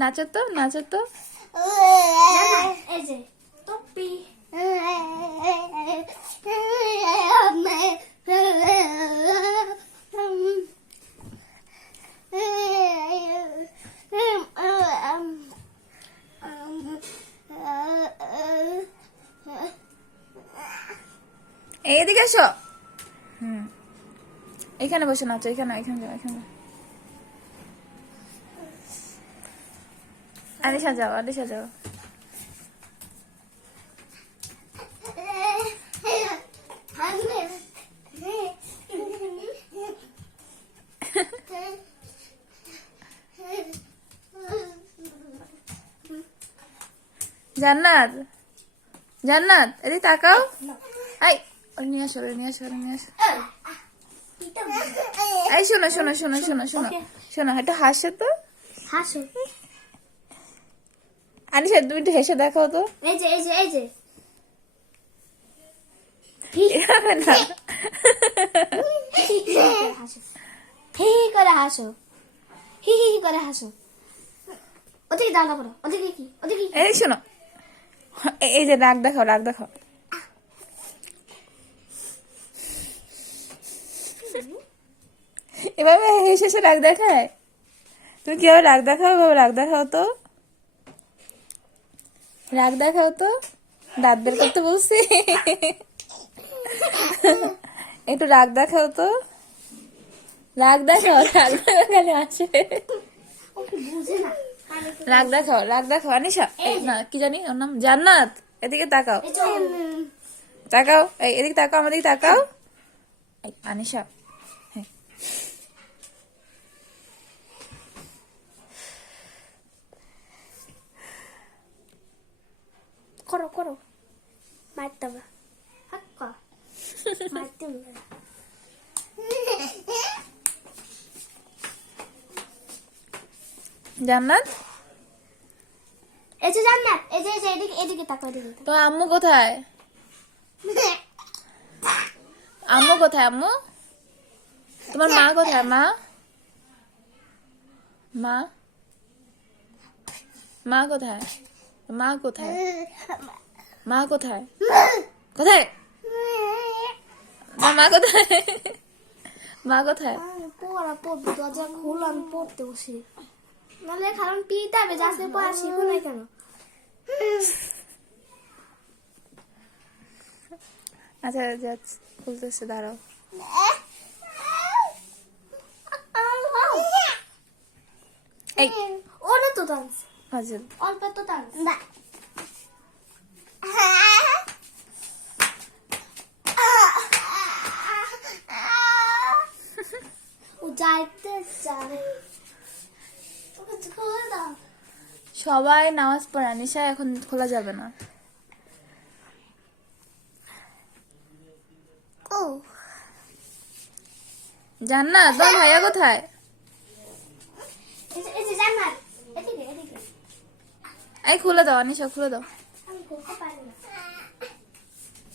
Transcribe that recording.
নাচো তো, নাচো তো। এই যে টপি। এইদিকে এসো। এখানে বসে নাচো, এখানে এখানে যাও, এখানে। আনিশা যাও, আনিশা যাও। জান্নাত, জান্নাত এদিকে তাকাও। এই ওরে নিয়ে আসো, ওরে নিয়ে আসো, ওরে নিয়ে আসো। এই শোনো শোনো শোনো শোনো শোনো শোনো, একটু হাসো তো। হাসো। আনিশা তুমি একটু হেসে দেখাও তো। এই যে এই যে এই যে এভাবে না। হাসো, হি হি করে হাসো, হি হি করে হাসো। ওদিকে দাও না করো, ওদিকে কি, ওদিকে কি? এই শোনো, এই যে রাগ দেখাও, রাগ দেখাও। এভাবে হেসে হেসে রাগ দেখায়? তুমি কিভাবে রাগ দেখাও? এভাবে রাগ দেখাও তো, রাগ দেখাও তো। দাঁত বের করতে বলছি। একটু রাগ দেখাও তো, রাগ দেখাও, রাগ দেখালে আসে। রাগ দেখাও, রাগ দেখাও। আনিশা না কি জানি ওর নাম, জান্নাত এদিকে তাকাও, তাকাও, এই এদিকে তাকাও, আমার দিকে তাকাও। এই আনিশা, হ্যাঁ করো করো, মারতে হবে, হাক্কা মারতে হবে। জান্নাত, এই যে জান্নাত, এই যে এদিকে এদিকে তাকাও, এদিকে তো আম্মু কোথায়? আম্মু কোথায়? আম্মু, তোমার মা কোথায়? মা, মা, মা কোথায়? মা কোথায়? মা কোথায়? কোথায় মা কোথায়? মা কোথায়? পড়া পড়বে, দরজা খোলো, আমি পড়তে বসি, নাহলে কারণ পিতে হবে, যাচ্ছে পড়া শিখো না কেন? আচ্ছা যাচ্ছি, খুলতেছে, দাঁড়াও। এই ওরা তো ডান্স, ফাজিল, অল্প তো ডান্স। ও যাইতে চায়, ওকে খুলে দাও। সবাই নামাজ পড়া, নিশা এখন খোলা যাবে না। ও জান্নাত, তোমার ভাইয়া কোথায়? এই যে জান্নাত, এদিকে এদিকে। এই খুলে দাও, আনিশা খুলে দাও। আমি খুলতে পারি